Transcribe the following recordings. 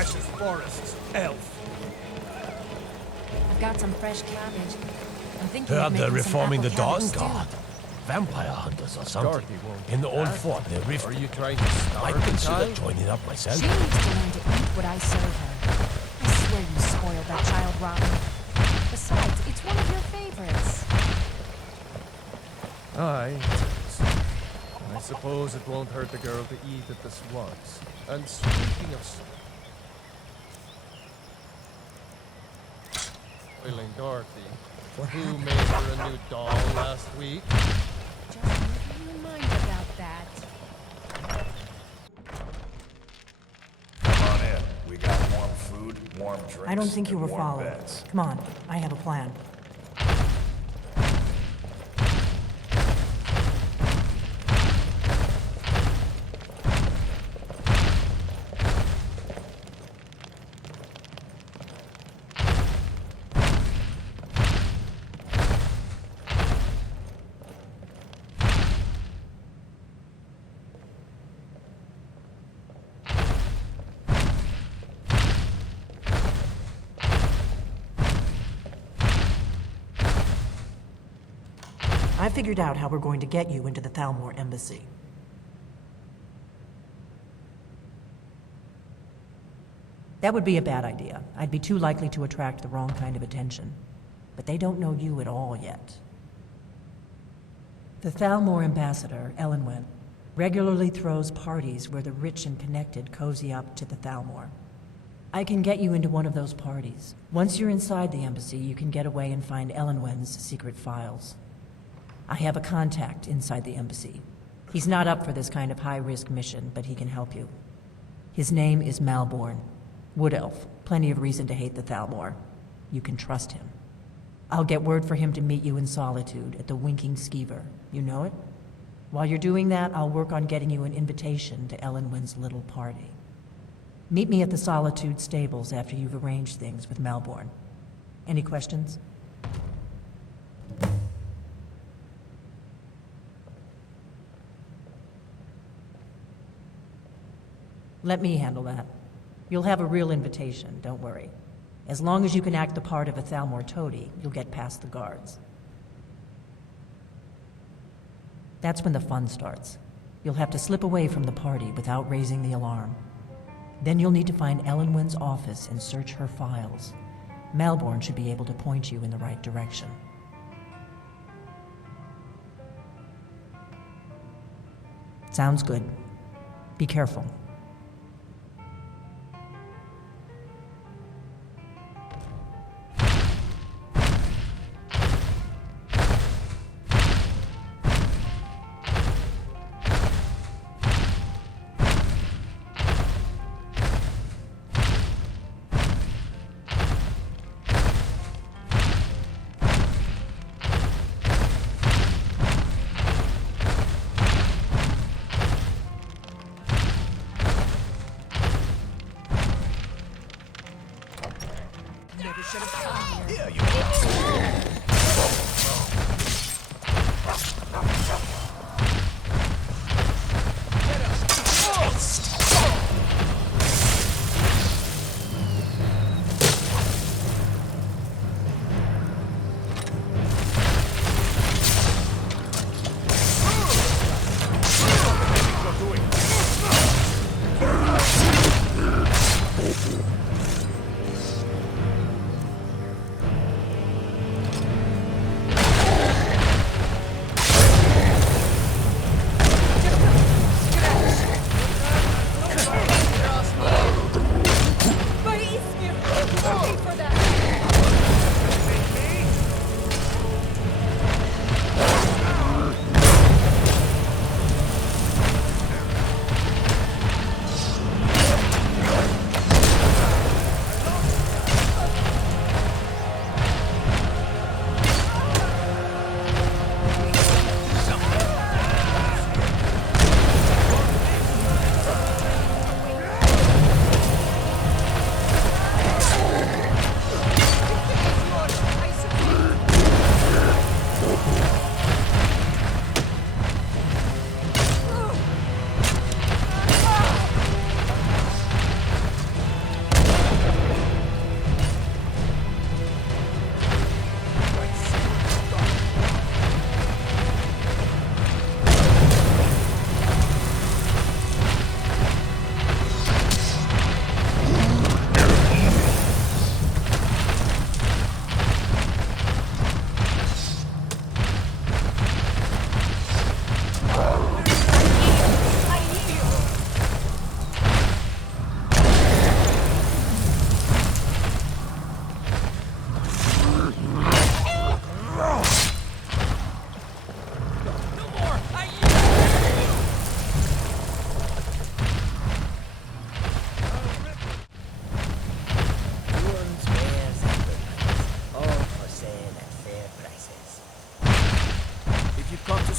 precious forests, elf. I've got some fresh cabbage. I'm thinking Heard of they're making some reforming the apple cabbage Dawn stew. Guard. Vampire hunters or something. Dorothy won't In the do old that. fort near Are Riften. you trying to starve I'd the consider child? joining up myself. She needs to learn to eat what I serve her. I swear you spoiled that child rotten. Besides, it's one of your favorites. Aye. I suppose it won't hurt the girl to eat at this once. And speaking of spoiling Dorothy, who made her a new doll last week? Just keep you in mind about that. Come on in. We got warm food, warm drinks. I don't think you and were warm followed. beds. Come on, I have a plan. I figured out how we're going to get you into the Thalmor Embassy. That would be a bad idea. I'd be too likely to attract the wrong kind of attention. But they don't know you at all yet. The Thalmor ambassador, Alduin, regularly throws parties where the rich and connected cozy up to the Thalmor. I can get you into one of those parties. Once you're inside the embassy, you can get away and find Alduin's secret files. I have a contact inside the embassy. He's not up for this kind of high-risk mission, but he can help you. His name is Malborn. Wood Elf. Plenty of reason to hate the Thalmor. You can trust him. I'll get word for him to meet you in Solitude at the Winking Skeever. You know it? While you're doing that, I'll work on getting you an invitation to Alduin's little party. Meet me at the Solitude stables after you've arranged things with Malborn. Any questions? Let me handle that. You'll have a real invitation, don't worry. As long as you can act the part of a Thalmor toady, you'll get past the guards. That's when the fun starts. You'll have to slip away from the party without raising the alarm. Then you'll need to find Alduin's office and search her files. Malborn should be able to point you in the right direction. Sounds good. Be careful.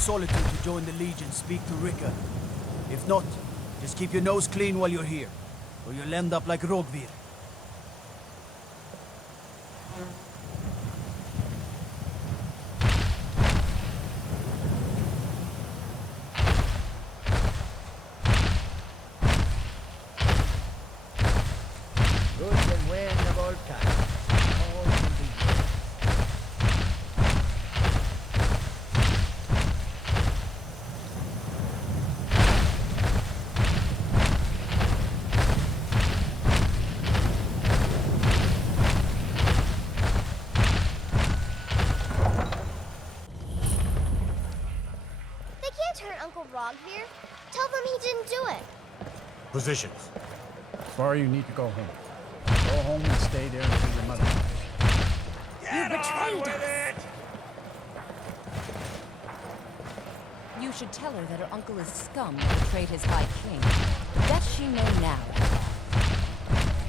Solitude to join the Legion, speak to Rika. If not, just keep your nose clean while you're here, or you'll end up like Rogvir. Goods and wares of all kinds, all convenient. They can't hurt Uncle Rogvir. Tell them he didn't do it. Positions. Sorry, you need to go home. Go home and stay there until your mother comes. You betrayed us! You should tell her that her uncle is scum that betrayed his High King. That she know now.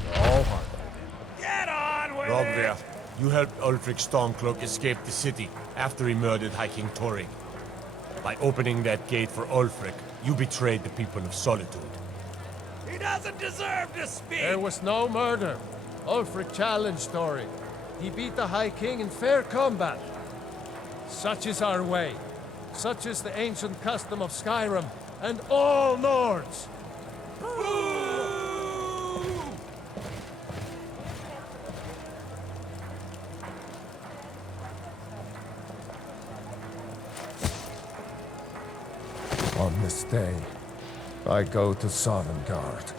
You're all hard. Get on with Rogvir, you helped Ulfric Stormcloak escape the city after he murdered High King Torig. By opening that gate for Ulfric, you betrayed the people of Solitude. He doesn't deserve to speak! There was no murder. Ulfric challenged Torig. He beat the High King in fair combat. Such is our way. Such is the ancient custom of Skyrim and all Nords. On this day, I go to Sovngarde.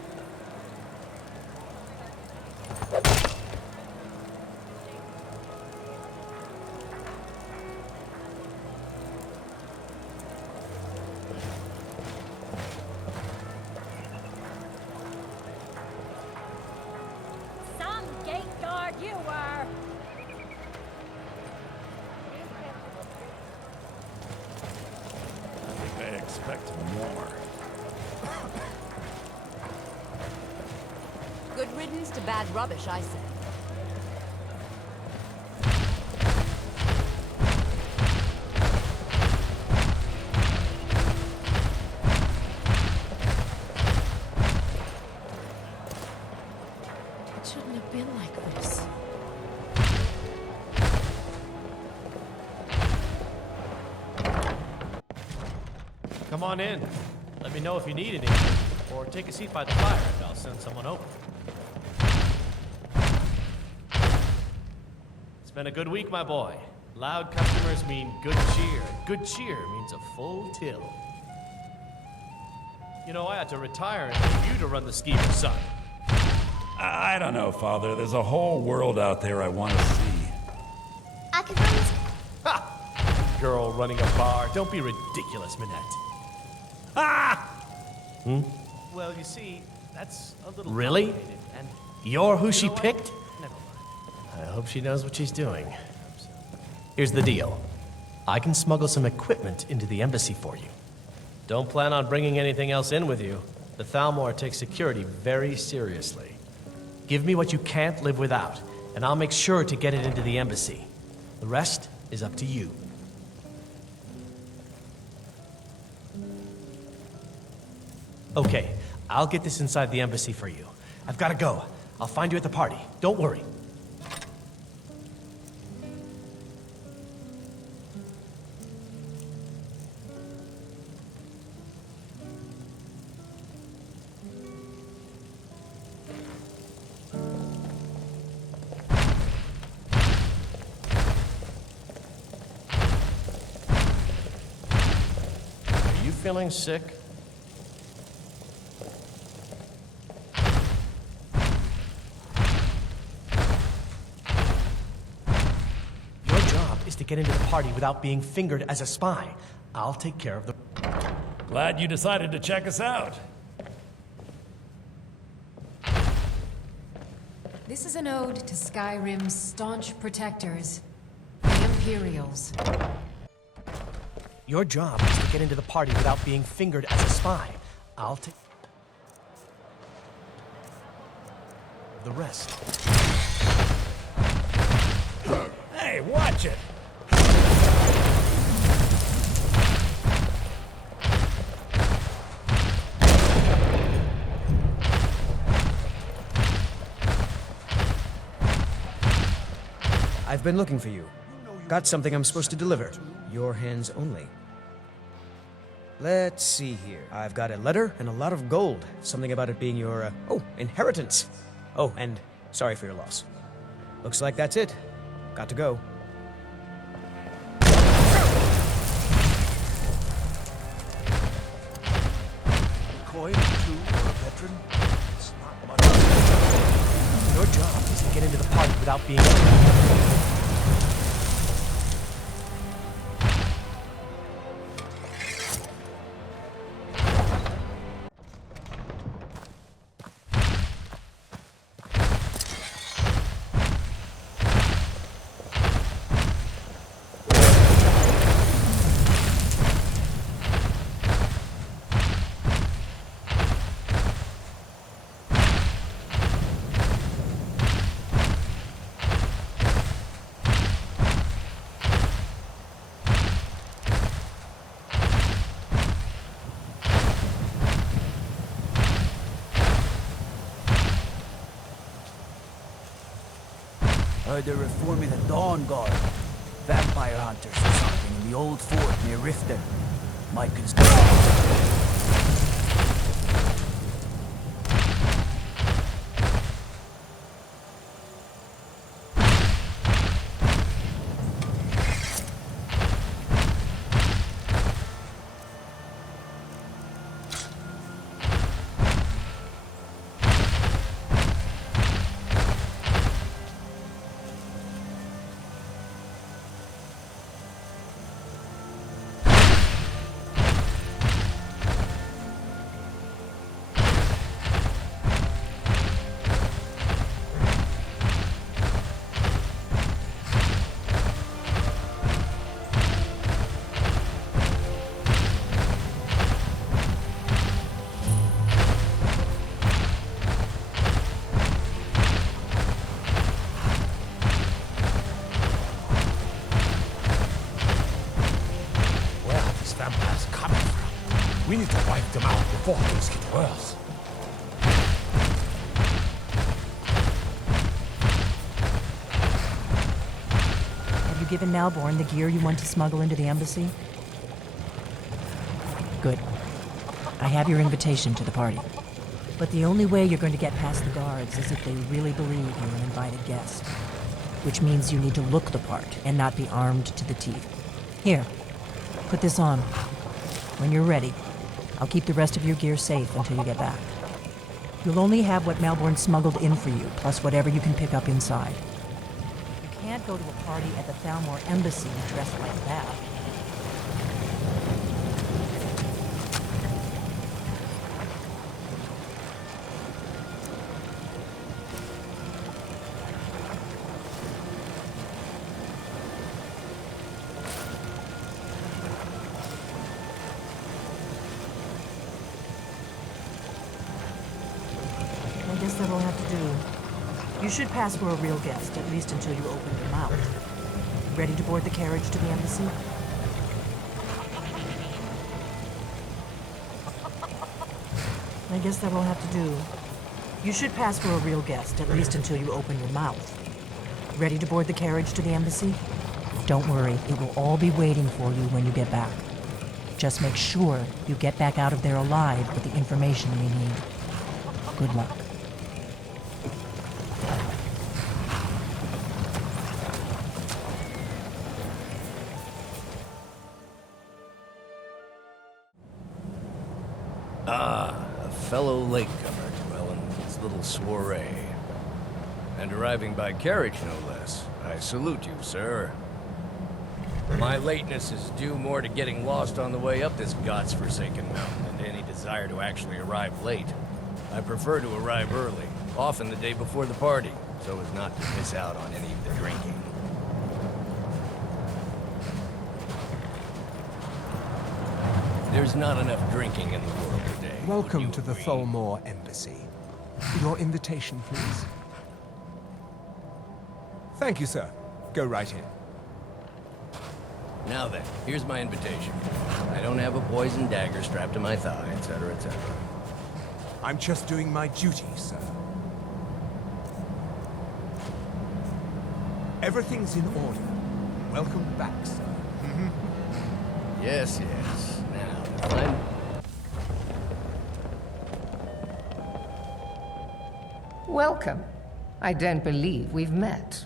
Some gate guard you were! I expect more. Good riddance to bad rubbish, I say. It shouldn't have been like this. Come on in. Let me know if you need anything, or take a seat by the fire and I'll send someone over. It's been a good week, my boy. Loud customers mean good cheer, and good cheer means a full till. You know, I had to retire and leave you to run the scheme, son. I don't know, Father. There's a whole world out there I want to see. I could run this. Ha! Girl running a bar. Don't be ridiculous, Minette. Ah! Well, you see, that's a little Really? complicated, and you're who she picked? Never mind. I hope she knows what she's doing. Here's the deal. I can smuggle some equipment into the embassy for you. Don't plan on bringing anything else in with you. The Thalmor takes security very seriously. Give me what you can't live without, and I'll make sure to get it into the embassy. The rest is up to you. Okay, I'll get this inside the embassy for you. I've got to go. I'll find you at the party. Don't worry. Are you feeling sick? Is to get into the party without being fingered as a spy. I'll take care of the... Glad you decided to check us out. This is an ode to Skyrim's staunch protectors, the Imperials. Your job is to get into the party without being fingered as a spy. I'll take... the rest. Hey, watch it! I've been looking for you. Got something I'm supposed to deliver. Your hands only. Let's see here. I've got a letter and a lot of gold. Something about it being your, inheritance. Oh, and sorry for your loss. Looks like that's it. Got to go. Coin or two for a veteran? It's not much. Your job is to get into the party without being... Heard they're reforming the Dawn Guard. Vampire hunters or something in the old fort near Riften. Might consider... We need to wipe them out before things get worse. Have you given Malborn the gear you want to smuggle into the embassy? Good. I have your invitation to the party. But the only way you're going to get past the guards is if they really believe you're an invited guest. Which means you need to look the part and not be armed to the teeth. Here, put this on. When you're ready, I'll keep the rest of your gear safe until you get back. You'll only have what Malborn smuggled in for you, plus whatever you can pick up inside. You can't go to a party at the Thalmor Embassy dressed like that. I guess that'll have to do. You should pass for a real guest, at least until you open your mouth. Ready to board the carriage to the embassy? I guess that'll have to do. You should pass for a real guest, at least until you open your mouth. Ready to board the carriage to the embassy? Don't worry, it will all be waiting for you when you get back. Just make sure you get back out of there alive with the information we need. Good luck. A fellow latecomer to Ellen's little soiree. And arriving by carriage, no less. I salute you, sir. My lateness is due more to getting lost on the way up this god's-forsaken mountain than to any desire to actually arrive late. I prefer to arrive early, often the day before the party, so as not to miss out on any of the drinking. There's not enough drinking in the world today. Welcome to the Thalmor Embassy. Your invitation, please. Thank you, sir. Go right in. Now then, here's my invitation. I don't have a poison dagger strapped to my thigh, etc., etc. I'm just doing my duty, sir. Everything's in order. Welcome back, sir. Yes, yes. Now, I'm... Welcome. I don't believe we've met.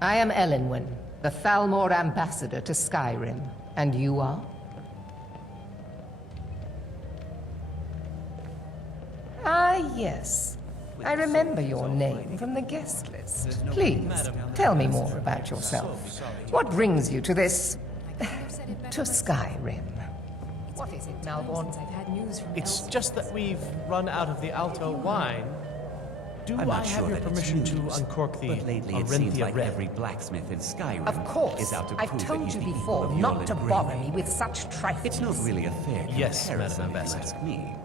I am Elenwen, the Thalmor Ambassador to Skyrim. And you are? Ah, yes. I remember your name from the guest list. Please, tell me more about yourself. What brings you to this... to Skyrim? What is it, Malborn? It's just that we've run out of the Alto wine. Do I have your permission to uncork the but lately it seems Arinthia like Red? every blacksmith in Skyrim Of course. is out to I've prove that told he's you the equal before of not to Yolin bother Grey. me with such trifles. It's not really a fair Yes, comparison, Madam if you Ambassador. ask me.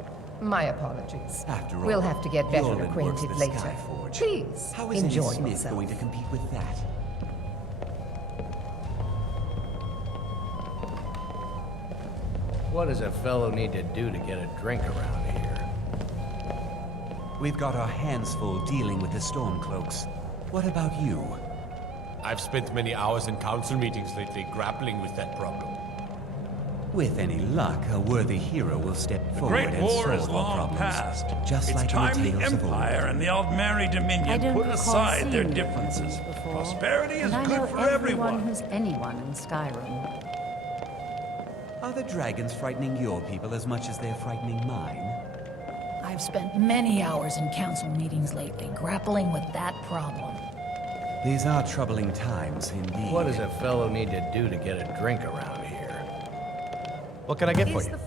My apologies. After all, We'll have to get better Yolin works acquainted the later. Skyforge. Please, How is enjoy any smith yourself. going to compete with that? What does a fellow need to do to get a drink around here? We've got our hands full dealing with the Stormcloaks. What about you? I've spent many hours in council meetings lately grappling with that problem. With any luck, a worthy hero will step The forward Great and War solve is our long problems. past. Just It's like time in the the tales of old. Empire and the Aldmeri I Dominion don't put recall aside their seeing you differences. before. Prosperity is And I good know for everyone everyone. who's anyone in Skyrim. Are the dragons frightening your people as much as they're frightening mine? I've spent many hours in council meetings lately, grappling with that problem. These are troubling times, indeed. What does a fellow need to do to get a drink around here? What can I get for you?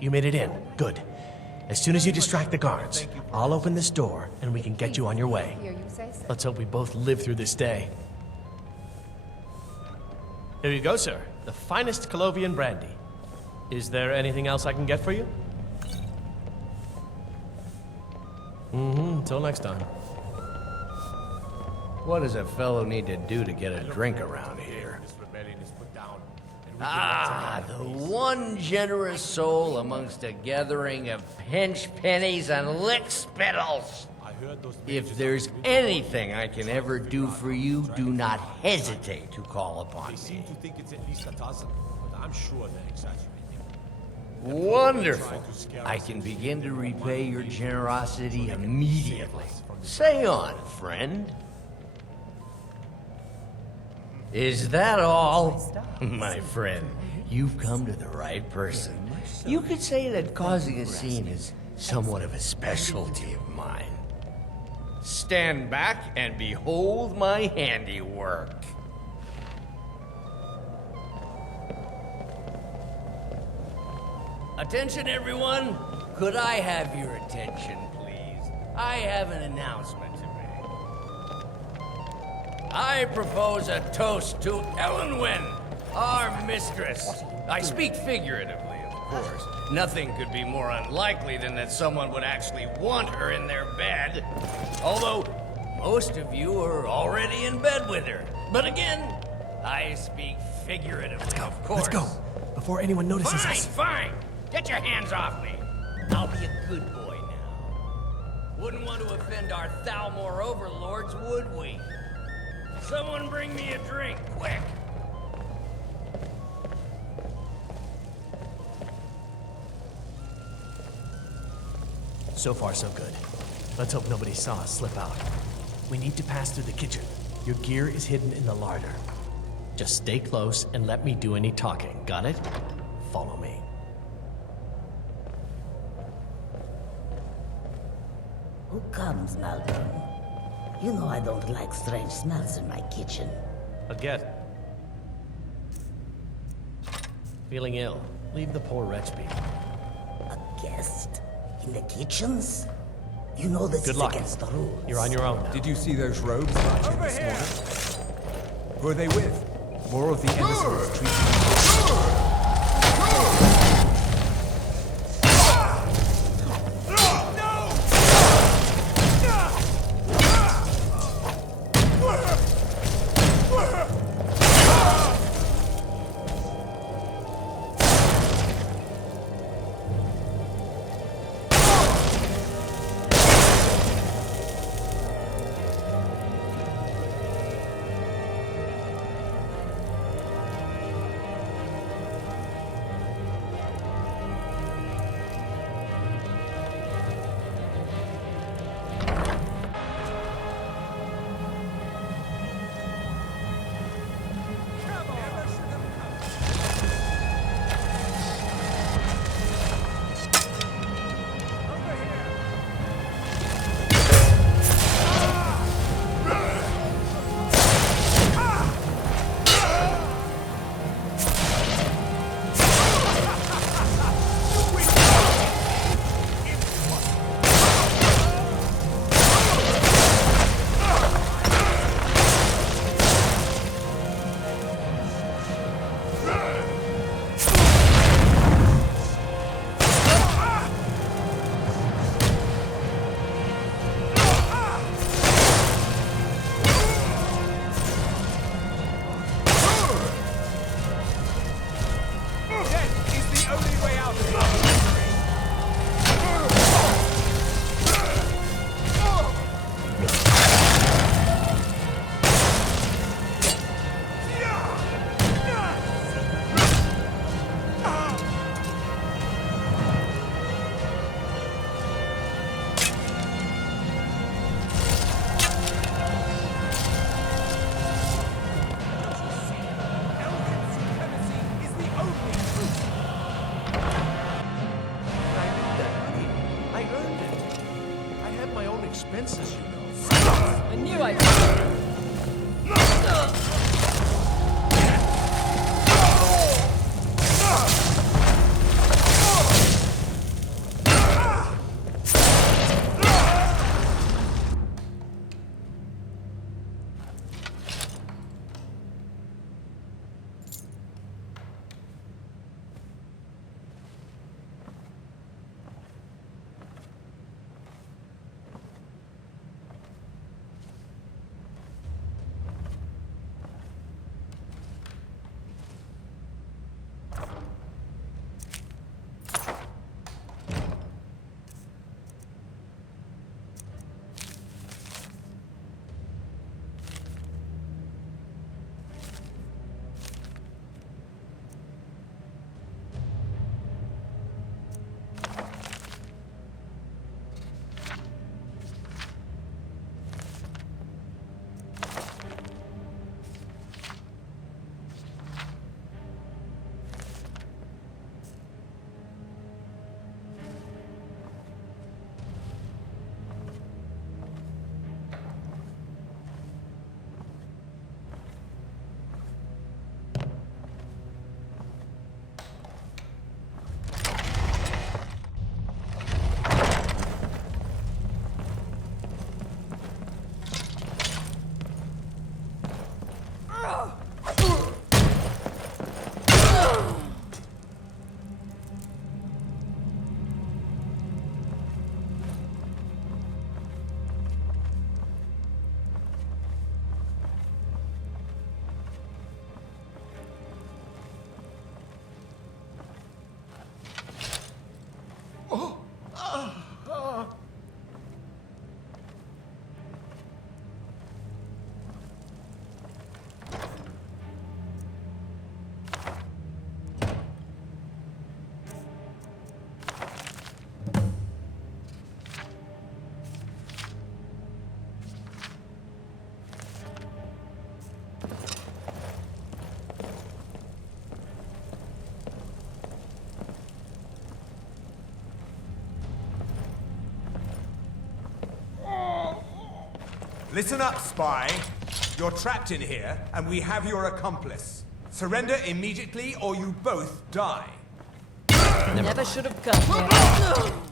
You made it in. Good. As soon as you distract the guards, I'll open this door and we can get you on your way. Let's hope we both live through this day. Here you go, sir. The finest Colovian brandy. Is there anything else I can get for you? Until next time. What does a fellow need to do to get a drink around here? Ah, the one generous soul amongst a gathering of pinch pennies and lick spittles. If there's anything I can ever do for you, do not hesitate to call upon me. They seem to think it's at least a dozen, but I'm sure they're exaggerating. Wonderful. I can begin to repay your generosity immediately. Say on, friend. Is that all? My friend, you've come to the right person. You could say that causing a scene is somewhat of a specialty of mine. Stand back and behold my handiwork. Attention, everyone. Could I have your attention, please? I have an announcement to make. I propose a toast to Elenwen, our mistress. I speak figuratively, of course. Nothing could be more unlikely than that someone would actually want her in their bed. Although, most of you are already in bed with her. But again, I speak figuratively, of course. Let's go. Before anyone notices Fine, us. fine. Get your hands off me. I'll be a good boy now. Wouldn't want to offend our Thalmor overlords, would we? Someone bring me a drink, quick. So far, so good. Let's hope nobody saw us slip out. We need to pass through the kitchen. Your gear is hidden in the larder. Just stay close and let me do any talking. Got it? Follow me. Who comes, Malcolm? You know I don't like strange smells in my kitchen. Again. Feeling ill. Leave the poor wretch be. A guest? In the kitchens? You know this Good is luck. against the rules. You're on your own now. Did you see those robes marching this morning? Who are they with? More of the emissaries treating senses, you know. I knew I'd do it. Listen up, spy. You're trapped in here, and we have your accomplice. Surrender immediately, or you both die. Never should have come here.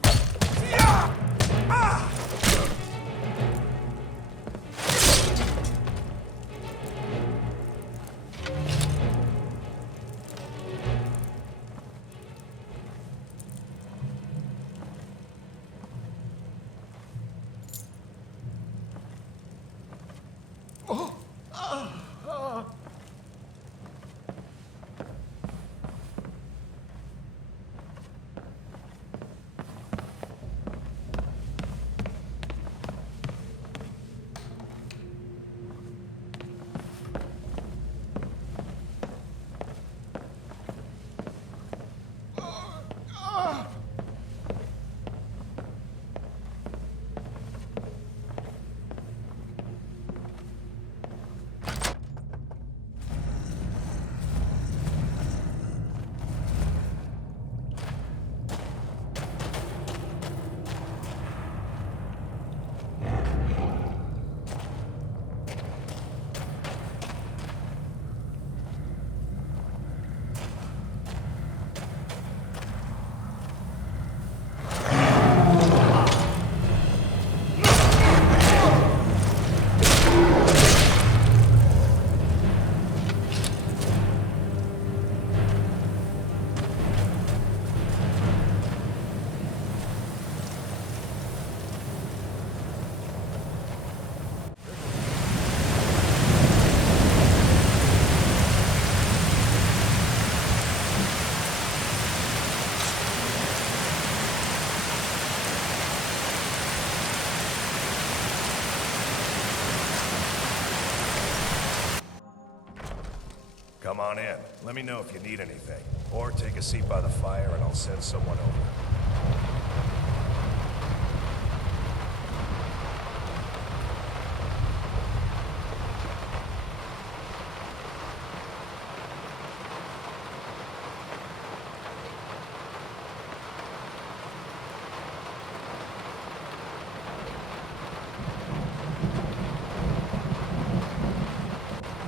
Come on in. Let me know if you need anything. Or take a seat by the fire and I'll send someone over.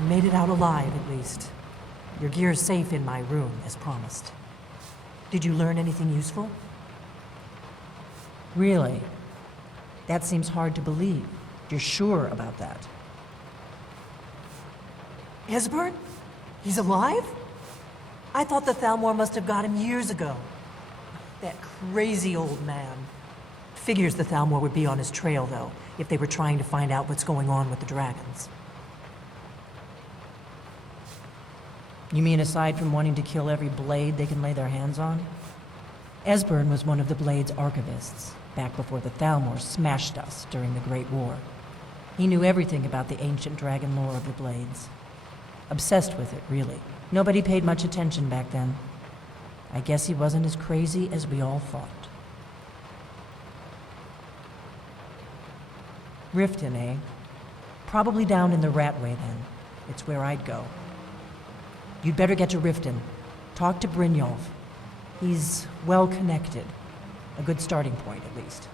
Made it out alive, at least. Your gear's safe in my room, as promised. Did you learn anything useful? Really? That seems hard to believe. You're sure about that? Esbern? He's alive? I thought the Thalmor must have got him years ago. That crazy old man. Figures the Thalmor would be on his trail, though, if they were trying to find out what's going on with the dragons. You mean aside from wanting to kill every blade they can lay their hands on? Esbern was one of the Blade's archivists, back before the Thalmor smashed us during the Great War. He knew everything about the ancient dragon lore of the Blades. Obsessed with it, really. Nobody paid much attention back then. I guess he wasn't as crazy as we all thought. Riften, eh? Probably down in the Ratway, then. It's where I'd go. You'd better get to Riften. Talk to Brynjolf. He's well-connected. A good starting point, at least.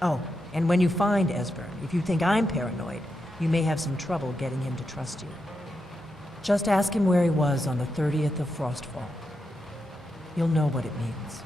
Oh, and when you find Esbern, if you think I'm paranoid, you may have some trouble getting him to trust you. Just ask him where he was on the 30th of Frostfall. You'll know what it means.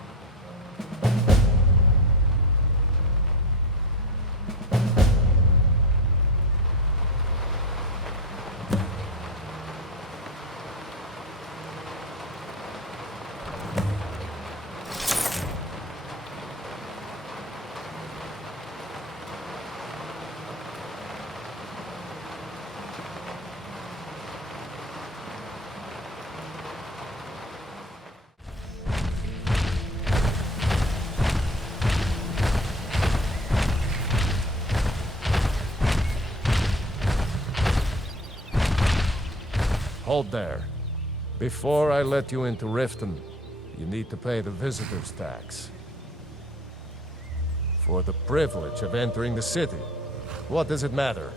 Hold there. Before I let you into Riften, you need to pay the visitor's tax. For the privilege of entering the city. What does it matter?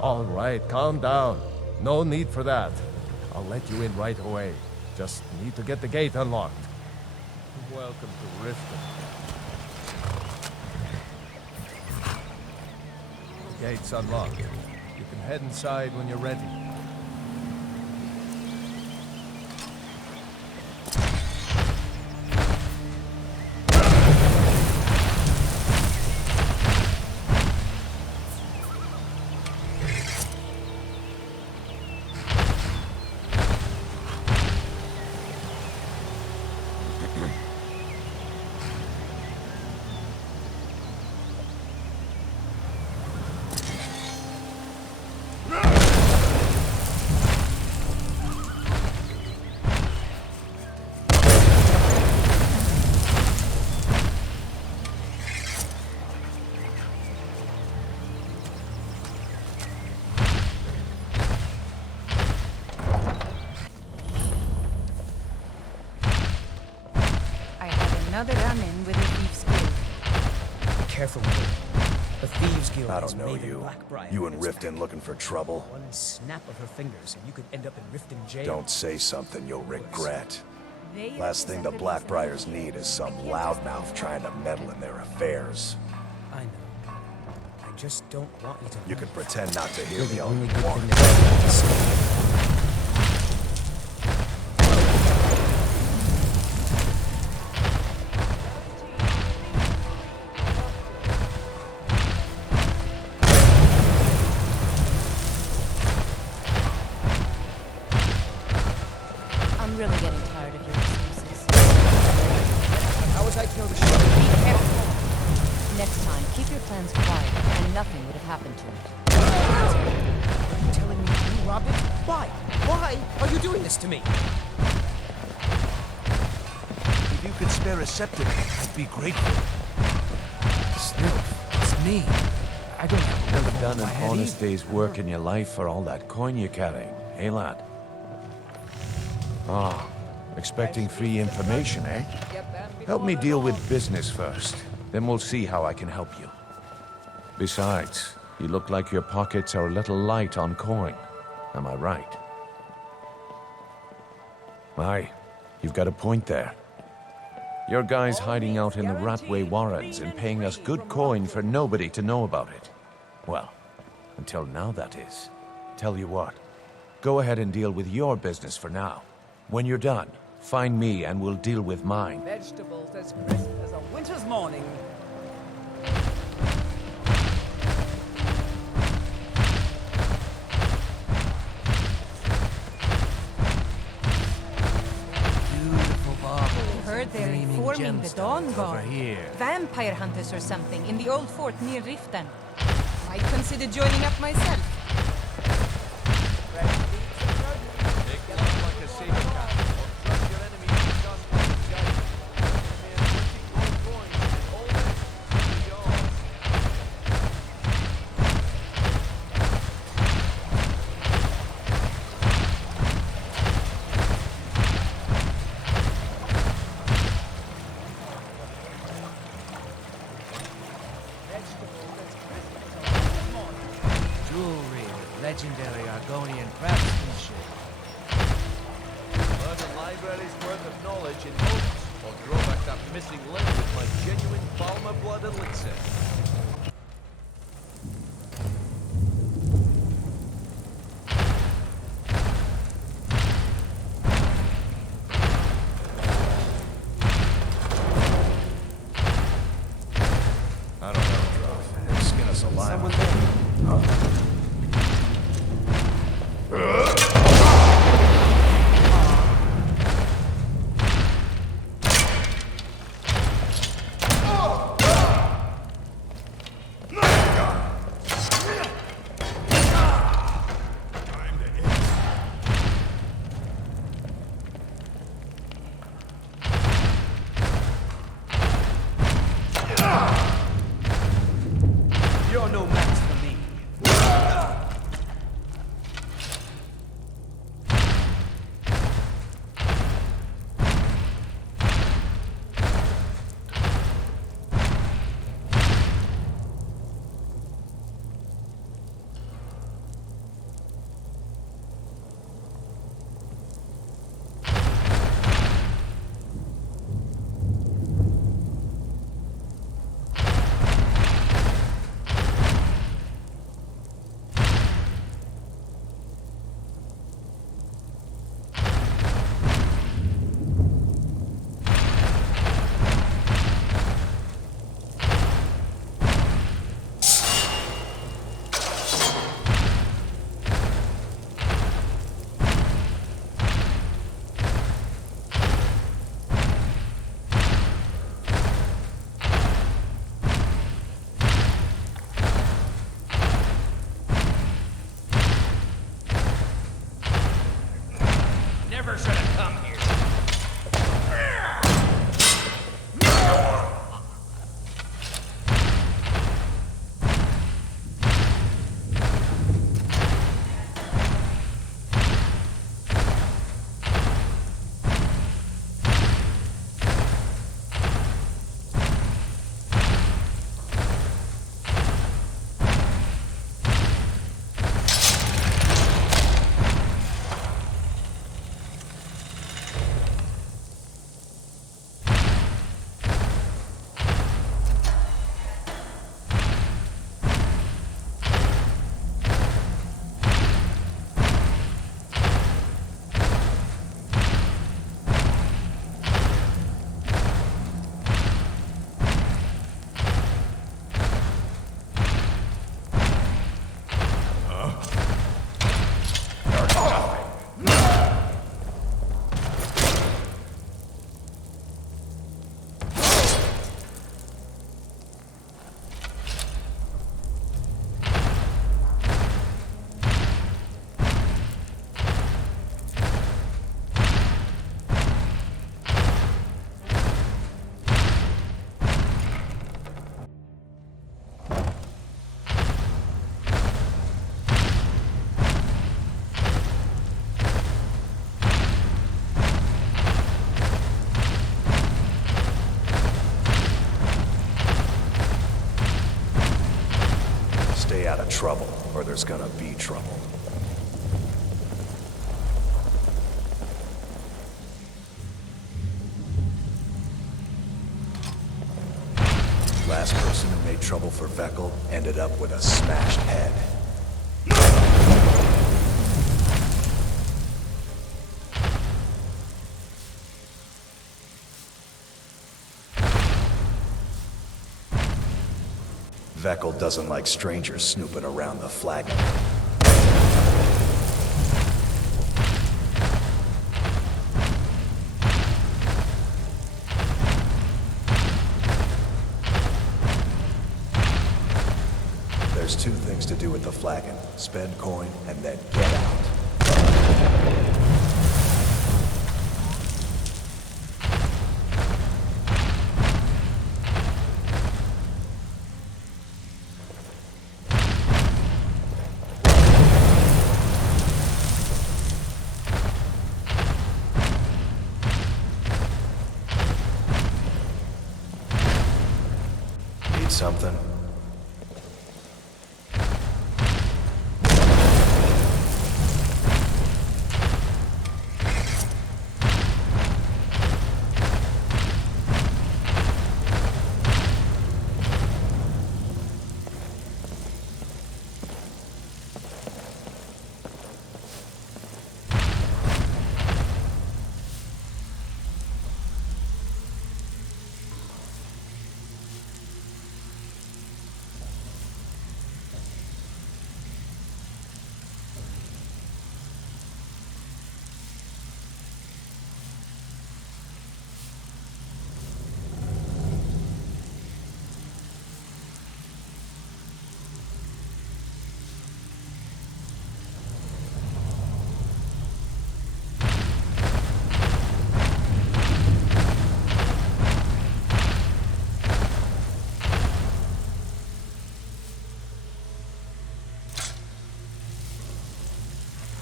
All right, calm down. No need for that. I'll let you in right away. Just need to get the gate unlocked. Welcome to Riften. The gate's unlocked. You can head inside when you're ready. Another run-in with the Thieves Guild. Be careful with it. The Thieves Guild I has don't know made you. Blackbriar You and its Riften back. looking for trouble? One snap of her fingers and you could end up in Riften jail. Don't say something you'll regret. Last thing the Blackbriars need is some loudmouth trying to meddle in their affairs. I know. I just don't want you to. You can pretend not to hear You're me the all only you good want. thing that's happened. I'm really getting tired of your excuses. How was I killed? Be careful. Next time, keep your plans quiet, and nothing would have happened to it. Are you telling me you robbed it? Why? Why are you doing this to me? If you could spare a scepter, I'd be grateful. Snilf, it's me. I don't have a Never done my an head honest either. day's work in your life for all that coin you're carrying, eh, lad? Ah, expecting free information, eh? Help me deal with business first, then we'll see how I can help you. Besides, you look like your pockets are a little light on coin. Am I right? Aye, you've got a point there. Your guy's hiding out in the Ratway Warrens and paying us good coin for nobody to know about it. Well, Until now, that is. Tell you what, go ahead and deal with your business for now. When you're done, find me and we'll deal with mine. Vegetables as crisp as a winter's morning. Heard they're reforming the Dawn Guard. here. Vampire hunters or something in the old fort near Riften. Might consider joining up myself. Legendary Argonian craftsmanship. Learn a library's worth of knowledge in moments, or grow back that missing link with my genuine Thalmor blood elixir. I don't know, Droth. Skin us alive. You're no match for me. Never should have come here. Stay out of trouble, or there's gonna be trouble. Last person who made trouble for Vekkel ended up with a smashed head. Veckel doesn't like strangers snooping around the flag. There's two things to do with the flagon. Spend coin and then get out. Need something?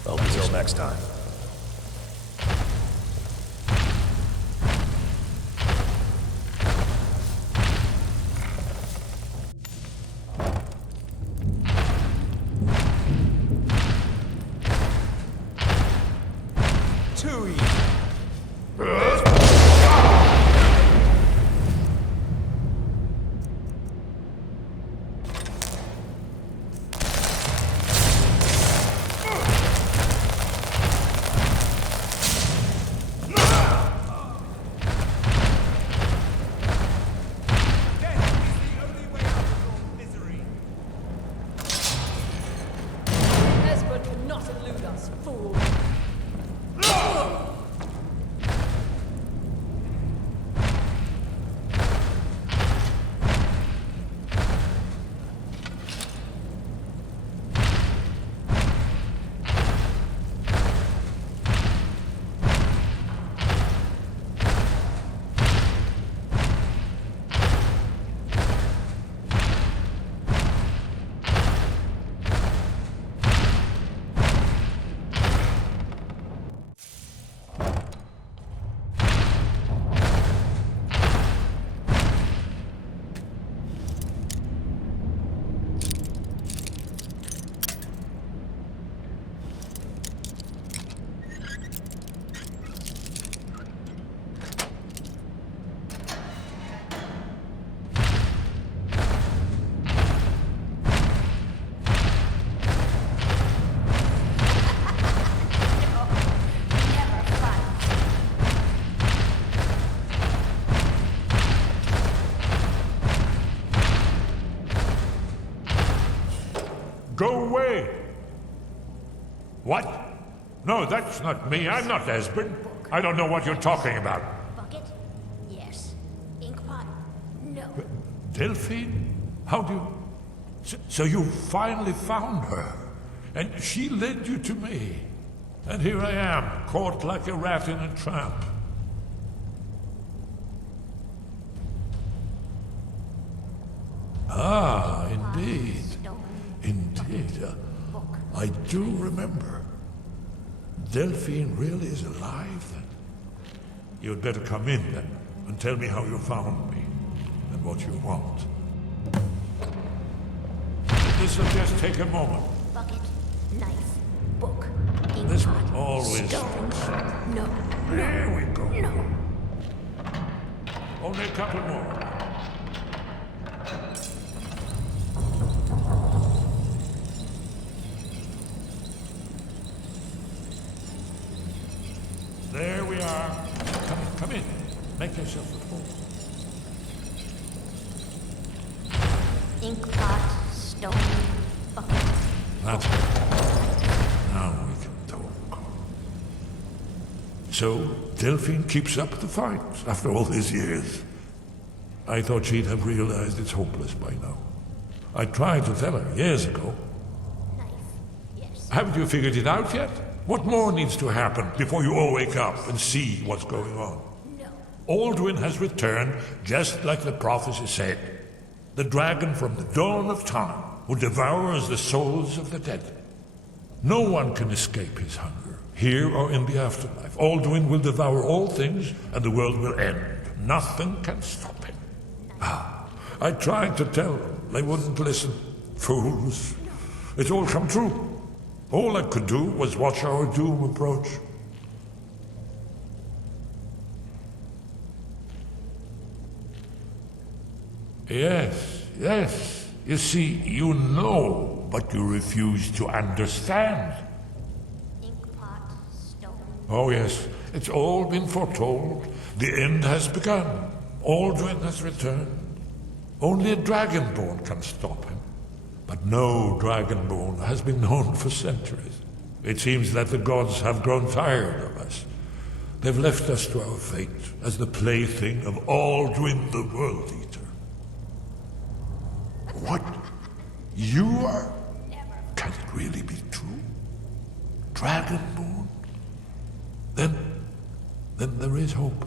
Until next time. Too easy. Esbern cannot elude us, fool! Go away! What? No, that's not me. I'm not Esbern. I don't know what you're talking about. Bucket? Yes. Inkpot? No. Delphine? How do you... So you finally found her, and she led you to me. And here I am, caught like a rat in a trap. Ah, indeed. Indeed. I do remember. Delphine really is alive, then? You'd better come in, then, and tell me how you found me, and what you want. This'll just take a moment. Bucket, knife, book, inkpot, This one always... stone. No. There we go. No. Only a couple more. There we are. Come in. Make yourself at home. Inkpot, stone, bucket. That's it. Now we can talk. So, Delphine keeps up the fight after all these years. I thought she'd have realized it's hopeless by now. I tried to tell her years ago. Haven't you figured it out yet? What more needs to happen before you all wake up and see what's going on? No. Alduin has returned just like the prophecy said. The dragon from the dawn of time who devours the souls of the dead. No one can escape his hunger, here or in the afterlife. Alduin will devour all things and the world will end. Nothing can stop him. I tried to tell them. They wouldn't listen. Fools. It's all come true. All I could do was watch our doom approach. Yes. You see, you know, but you refuse to understand. Inkpot, stone. Oh yes, it's all been foretold. The end has begun. Alduin has returned. Only a dragonborn can stop him. But no dragonborn has been known for centuries. It seems that the gods have grown tired of us. They've left us to our fate as the plaything of Alduin the World Eater. What? You are? Can it really be true? Dragonborn? Then there is hope.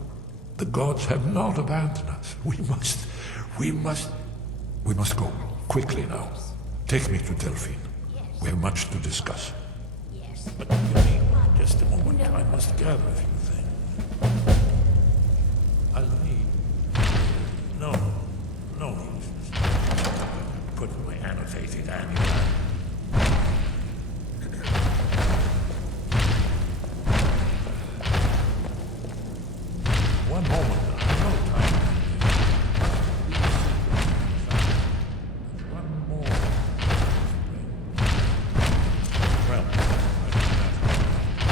The gods have not abandoned us. We must go. Quickly now. Take me to Delphine. Yes. We have much to discuss. Yes. But give me just a moment. I must gather a few things. I'll need... No. Put my annotated annual. One moment. No time. One more. Well,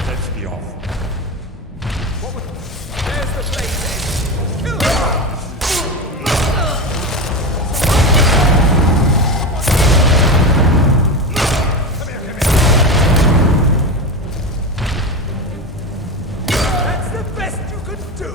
let's be off. There's the blade. Kill her! That's the best you could do!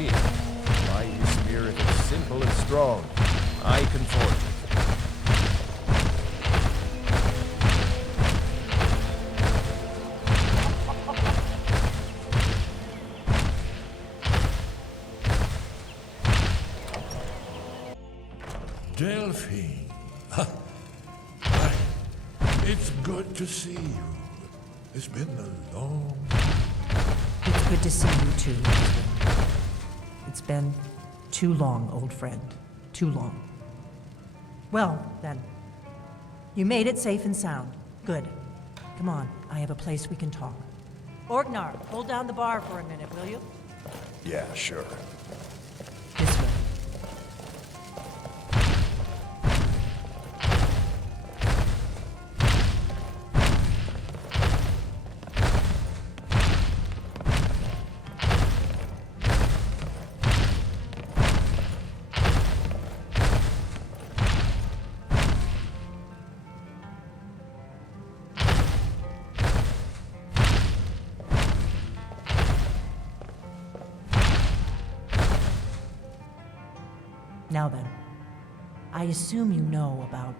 me. By Ysmir, if it's simple and strong, I can forge it. Delphine. It's good to see you. It's been a long... It's good to see you too, Esbern. It's been too long, old friend. Too long. Well, then. You made it safe and sound. Good. Come on, I have a place we can talk. Orgnar, hold down the bar for a minute, will you? Yeah, sure. This way. Now then, I assume you know about...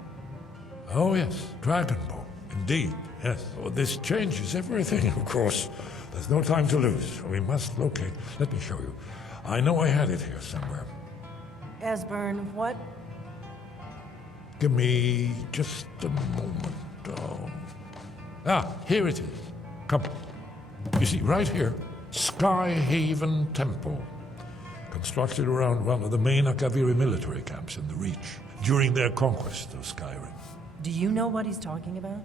Oh yes, Dragonborn. Indeed, yes. Oh, this changes everything, of course. There's no time to lose. We must locate... Let me show you. I know I had it here somewhere. Esbern, what? Give me just a moment. Here it is. Come. You see, right here, Skyhaven Temple. Constructed around one of the main Akaviri military camps in the Reach during their conquest of Skyrim. Do you know what he's talking about?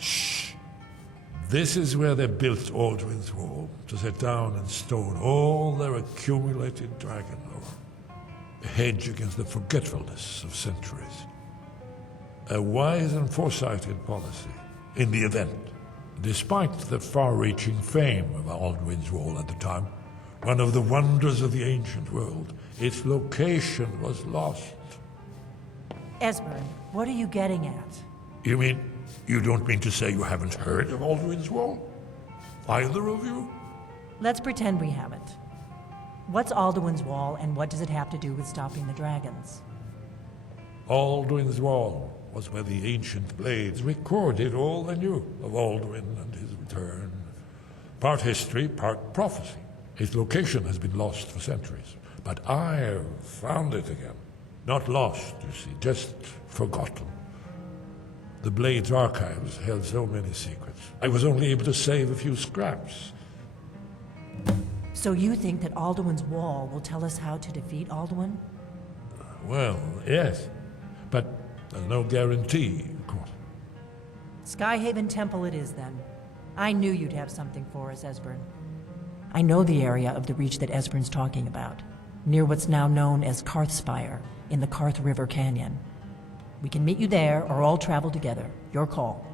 Shh! This is where they built Alduin's Wall to set down in stone all their accumulated dragon lore. A hedge against the forgetfulness of centuries. A wise and foresighted policy in the event. Despite the far-reaching fame of Alduin's Wall at the time, one of the wonders of the ancient world, its location was lost. Esbern, what are you getting at? You mean, you don't mean to say you haven't heard of Alduin's Wall? Either of you? Let's pretend we haven't. What's Alduin's Wall, and what does it have to do with stopping the dragons? Alduin's Wall was where the ancient blades recorded all they knew of Alduin and his return. Part history, part prophecy. Its location has been lost for centuries, but I've found it again. Not lost, you see, just forgotten. The Blade's archives held so many secrets. I was only able to save a few scraps. So you think that Alduin's Wall will tell us how to defeat Alduin? Well, yes, but there's no guarantee, of course. Skyhaven Temple it is, then. I knew you'd have something for us, Esbern. I know the area of the Reach that Esbern's talking about, near what's now known as Karthspire, in the Karth River Canyon. We can meet you there, or all travel together. Your call.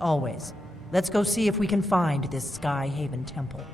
Always. Let's go see if we can find this Skyhaven Temple.